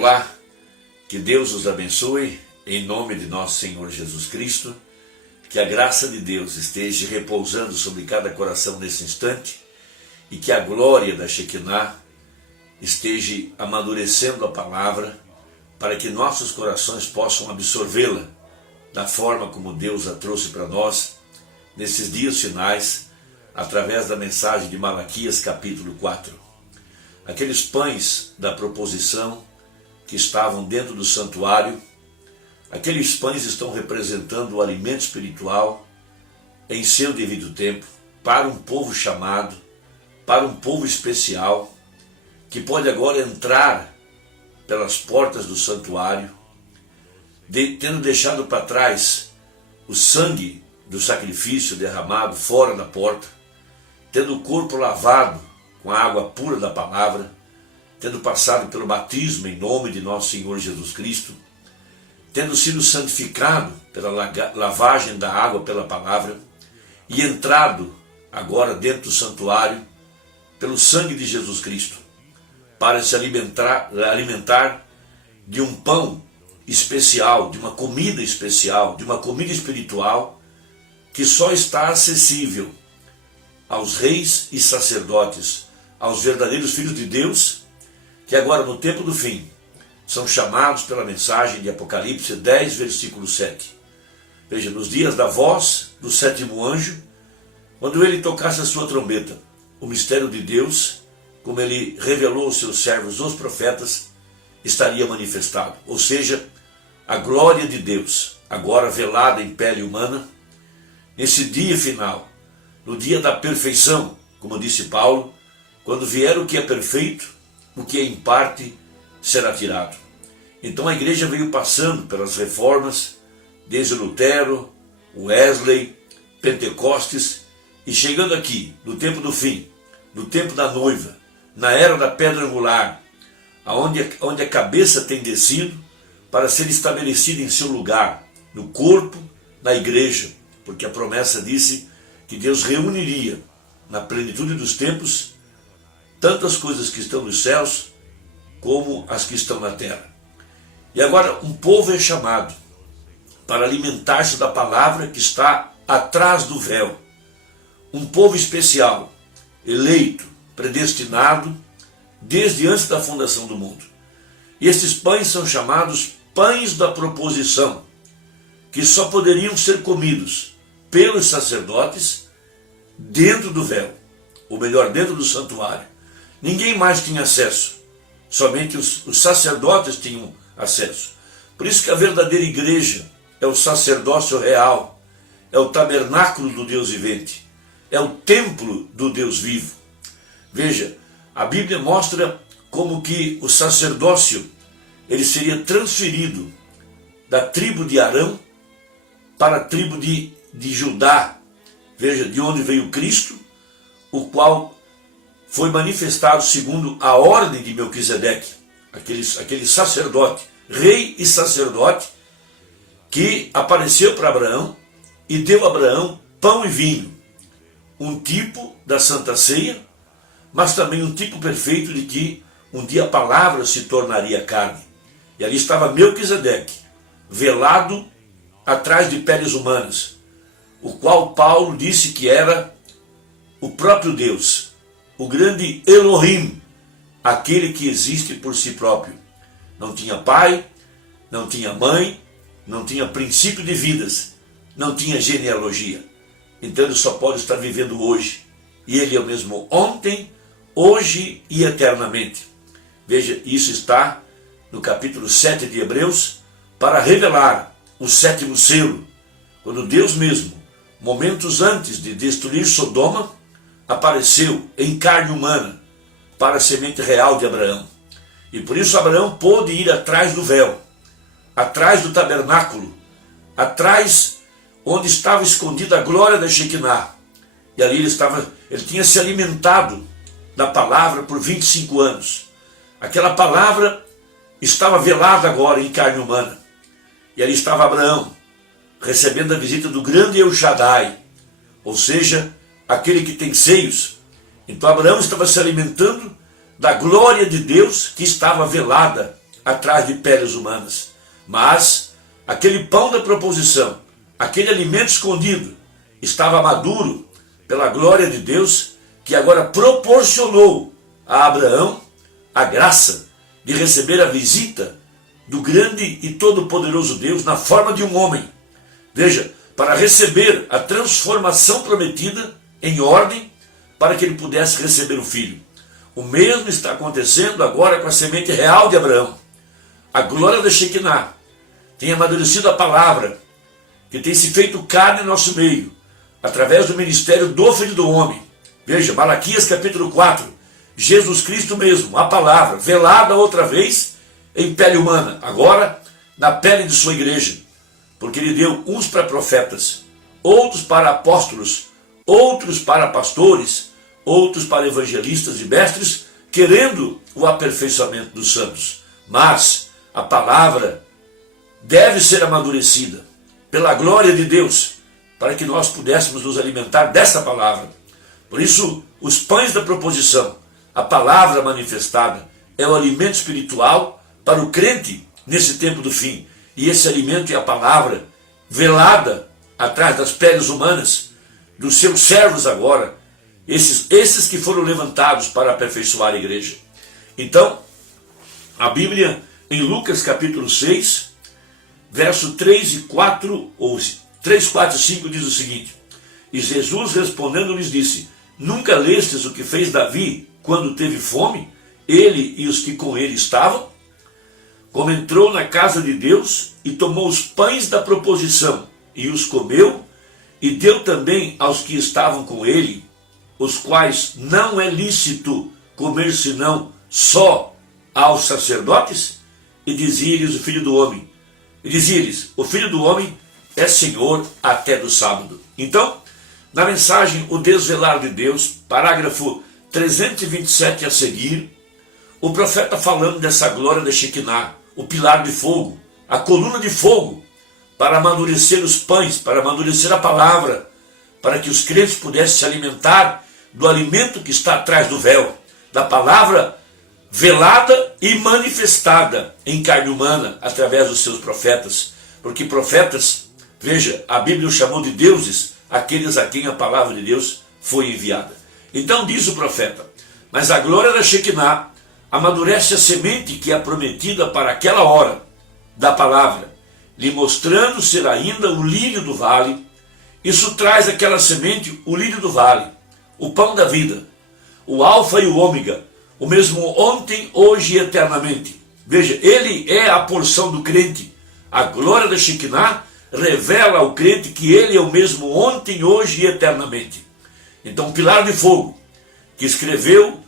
Olá, que Deus os abençoe, em nome de nosso Senhor Jesus Cristo, que a graça de Deus esteja repousando sobre cada coração nesse instante e que a glória da Shekinah esteja amadurecendo a palavra para que nossos corações possam absorvê-la da forma como Deus a trouxe para nós nesses dias finais, através da mensagem de Malaquias capítulo 4. Aqueles pães da proposição que estavam dentro do santuário, aqueles pães estão representando o alimento espiritual em seu devido tempo, para um povo chamado, para um povo especial, que pode agora entrar pelas portas do santuário, tendo deixado para trás o sangue do sacrifício derramado fora da porta, tendo o corpo lavado com a água pura da palavra, tendo passado pelo batismo em nome de nosso Senhor Jesus Cristo, tendo sido santificado pela lavagem da água pela palavra e entrado agora dentro do santuário pelo sangue de Jesus Cristo, para se alimentar de um pão especial, de uma comida especial, de uma comida espiritual que só está acessível aos reis e sacerdotes, aos verdadeiros filhos de Deus, que agora no tempo do fim são chamados pela mensagem de Apocalipse 10, versículo 7. Veja, nos dias da voz do sétimo anjo, quando ele tocasse a sua trombeta, o mistério de Deus, como ele revelou aos seus servos, os profetas, estaria manifestado. Ou seja, a glória de Deus, agora velada em pele humana, nesse dia final, no dia da perfeição, como disse Paulo, quando vier o que é perfeito, o que é em parte será tirado. Então a igreja veio passando pelas reformas, desde Lutero, Wesley, Pentecostes, e chegando aqui, no tempo do fim, no tempo da noiva, na era da pedra angular, onde a cabeça tem descido para ser estabelecida em seu lugar, no corpo, na igreja, porque a promessa disse que Deus reuniria na plenitude dos tempos tanto as coisas que estão nos céus como as que estão na terra. E agora um povo é chamado para alimentar-se da palavra que está atrás do véu. Um povo especial, eleito, predestinado, desde antes da fundação do mundo. E esses pães são chamados pães da proposição, que só poderiam ser comidos pelos sacerdotes dentro do véu, ou melhor, dentro do santuário. Ninguém mais tinha acesso, somente os sacerdotes tinham acesso. Por isso que a verdadeira igreja é o sacerdócio real, é o tabernáculo do Deus vivente, é o templo do Deus vivo. Veja, a Bíblia mostra como que o sacerdócio ele seria transferido da tribo de Arão para a tribo de Judá. Veja, de onde veio Cristo, o qual foi manifestado segundo a ordem de Melquisedeque, aquele sacerdote, rei e sacerdote, que apareceu para Abraão e deu a Abraão pão e vinho, um tipo da Santa Ceia, mas também um tipo perfeito de que um dia a palavra se tornaria carne. E ali estava Melquisedeque, velado atrás de peles humanas, o qual Paulo disse que era o próprio Deus, o grande Elohim, aquele que existe por si próprio. Não tinha pai, não tinha mãe, não tinha princípio de vidas, não tinha genealogia. Então ele só pode estar vivendo hoje. E ele é o mesmo ontem, hoje e eternamente. Veja, isso está no capítulo 7 de Hebreus, para revelar o sétimo selo, quando Deus mesmo, momentos antes de destruir Sodoma, apareceu em carne humana para a semente real de Abraão. E por isso Abraão pôde ir atrás do véu, atrás do tabernáculo, atrás onde estava escondida a glória da Shekinah. E ali ele tinha se alimentado da palavra por 25 anos. Aquela palavra estava velada agora em carne humana. E ali estava Abraão, recebendo a visita do grande El Shaddai, ou seja, aquele que tem seios. Então Abraão estava se alimentando da glória de Deus que estava velada atrás de peles humanas, mas aquele pão da proposição, aquele alimento escondido, estava maduro pela glória de Deus, que agora proporcionou a Abraão a graça de receber a visita do grande e todo-poderoso Deus na forma de um homem. Veja, para receber a transformação prometida em ordem para que ele pudesse receber o filho. O mesmo está acontecendo agora com a semente real de Abraão. A glória da Shekinah tem amadurecido a palavra, que tem se feito carne em nosso meio, através do ministério do Filho do Homem. Veja, Malaquias capítulo 4, Jesus Cristo mesmo, a palavra, velada outra vez em pele humana, agora na pele de sua igreja, porque ele deu uns para profetas, outros para apóstolos, outros para pastores, outros para evangelistas e mestres, querendo o aperfeiçoamento dos santos. Mas a palavra deve ser amadurecida pela glória de Deus, para que nós pudéssemos nos alimentar dessa palavra. Por isso, os pães da proposição, a palavra manifestada, é o alimento espiritual para o crente nesse tempo do fim. E esse alimento é a palavra velada atrás das peles humanas, dos seus servos agora, esses que foram levantados para aperfeiçoar a igreja. Então, a Bíblia, em Lucas capítulo 6, verso 3 e 4, ou 3, 4 e 5, diz o seguinte: E Jesus respondendo lhes disse: Nunca lestes o que fez Davi quando teve fome, ele e os que com ele estavam? Como entrou na casa de Deus e tomou os pães da proposição e os comeu, e deu também aos que estavam com ele, os quais não é lícito comer senão só aos sacerdotes? E dizia-lhes o Filho do Homem, o Filho do Homem é Senhor até do sábado. Então, na mensagem O Desvelar de Deus, parágrafo 327 a seguir, o profeta falando dessa glória da Shekinah, o pilar de fogo, a coluna de fogo, para amadurecer os pães, para amadurecer a palavra, para que os crentes pudessem se alimentar do alimento que está atrás do véu, da palavra velada e manifestada em carne humana através dos seus profetas. Porque profetas, veja, a Bíblia os chamou de deuses, aqueles a quem a palavra de Deus foi enviada. Então diz o profeta: Mas a glória da Shekinah amadurece a semente que é prometida para aquela hora da palavra, lhe mostrando ser ainda o lírio do vale. Isso traz àquela semente o lírio do vale, o pão da vida, o alfa e o ômega, o mesmo ontem, hoje e eternamente. Veja, ele é a porção do crente. A glória da Shekinah revela ao crente que ele é o mesmo ontem, hoje e eternamente. Então, o pilar de fogo, que escreveu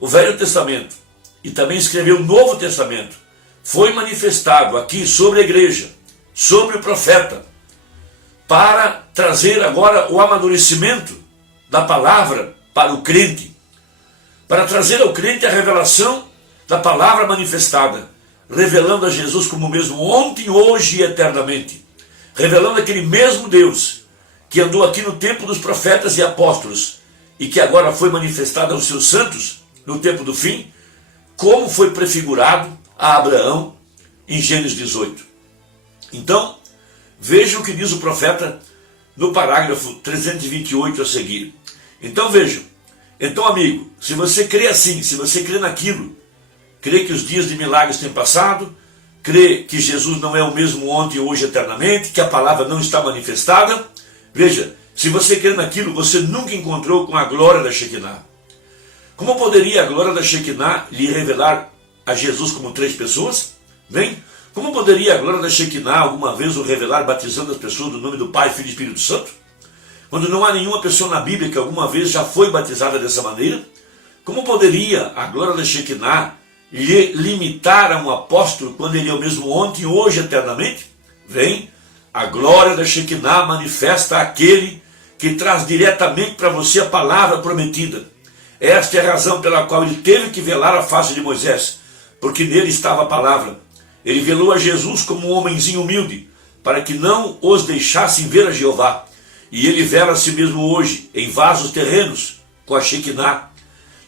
o Velho Testamento e também escreveu o Novo Testamento, foi manifestado aqui sobre a igreja, sobre o profeta, para trazer agora o amadurecimento da palavra para o crente, para trazer ao crente a revelação da palavra manifestada, revelando a Jesus como o mesmo ontem, hoje e eternamente, revelando aquele mesmo Deus que andou aqui no tempo dos profetas e apóstolos e que agora foi manifestado aos seus santos no tempo do fim, como foi prefigurado a Abraão em Gênesis 18. Então, veja o que diz o profeta no parágrafo 328 a seguir. Então vejam, então amigo, se você crê assim, se você crê naquilo, crê que os dias de milagres têm passado, crê que Jesus não é o mesmo ontem, hoje, eternamente, que a palavra não está manifestada, veja, se você crê naquilo, você nunca encontrou com a glória da Shekinah. Como poderia a glória da Shekinah lhe revelar a Jesus como três pessoas? Bem, como poderia a glória da Shekinah alguma vez o revelar batizando as pessoas no nome do Pai, Filho e Espírito Santo? Quando não há nenhuma pessoa na Bíblia que alguma vez já foi batizada dessa maneira? Como poderia a glória da Shekinah lhe limitar a um apóstolo quando ele é o mesmo ontem, hoje, eternamente? Vem, a glória da Shekinah manifesta aquele que traz diretamente para você a palavra prometida. Esta é a razão pela qual ele teve que velar a face de Moisés, porque nele estava a palavra. Ele velou a Jesus como um homenzinho humilde, para que não os deixassem ver a Jeová. E ele vela a si mesmo hoje, em vasos terrenos, com a Shekinah.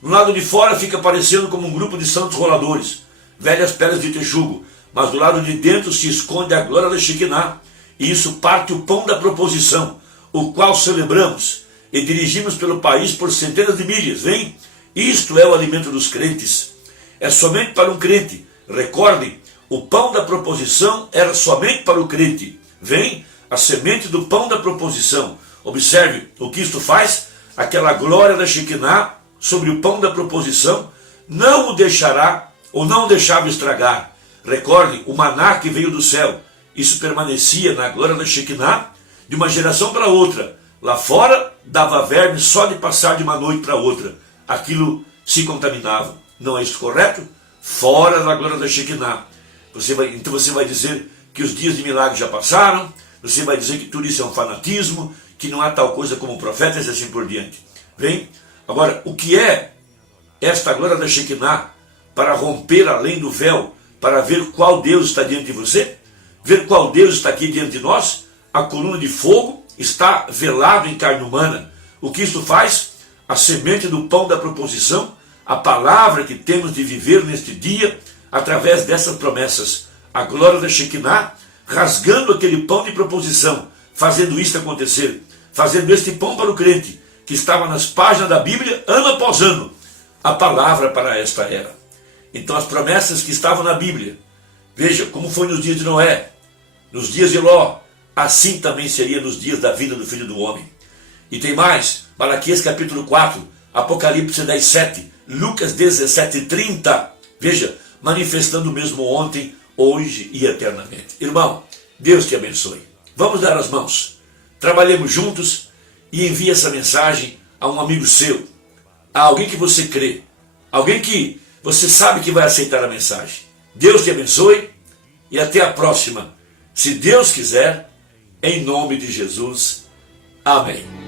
No lado de fora fica parecendo como um grupo de santos roladores, velhas pedras de texugo, mas do lado de dentro se esconde a glória da Shekinah, e isso parte o pão da proposição, o qual celebramos e dirigimos pelo país por centenas de milhas. Vem, isto é o alimento dos crentes. É somente para um crente. Recordem, o pão da proposição era somente para o crente. Vem a semente do pão da proposição. Observe o que isto faz. Aquela glória da Shekinah sobre o pão da proposição não o deixará ou não o deixava estragar. Recordem, o maná que veio do céu, isso permanecia na glória da Shekinah de uma geração para outra. Lá fora dava verme só de passar de uma noite para outra. Aquilo se contaminava. Não é isso correto? Fora da glória da Shekinah. Então você vai dizer que os dias de milagre já passaram, você vai dizer que tudo isso é um fanatismo, que não há tal coisa como profetas e assim por diante. Vem? Agora, o que é esta glória da Shekinah para romper além do véu, para ver qual Deus está diante de você? Ver qual Deus está aqui diante de nós? A coluna de fogo está velado em carne humana. O que isso faz? A semente do pão da proposição, a palavra que temos de viver neste dia, através dessas promessas. A glória da Shekinah, rasgando aquele pão de proposição, fazendo isto acontecer, fazendo este pão para o crente, que estava nas páginas da Bíblia, ano após ano, a palavra para esta era. Então as promessas que estavam na Bíblia, veja como foi nos dias de Noé, nos dias de Ló, assim também seria nos dias da vida do Filho do Homem. E tem mais, Malaquias capítulo 4, Apocalipse 10, 7, Lucas 17, 30, veja, manifestando o mesmo ontem, hoje e eternamente. Irmão, Deus te abençoe. Vamos dar as mãos, trabalhemos juntos e envie essa mensagem a um amigo seu, a alguém que você crê, alguém que você sabe que vai aceitar a mensagem. Deus te abençoe e até a próxima. Se Deus quiser, em nome de Jesus. Amém.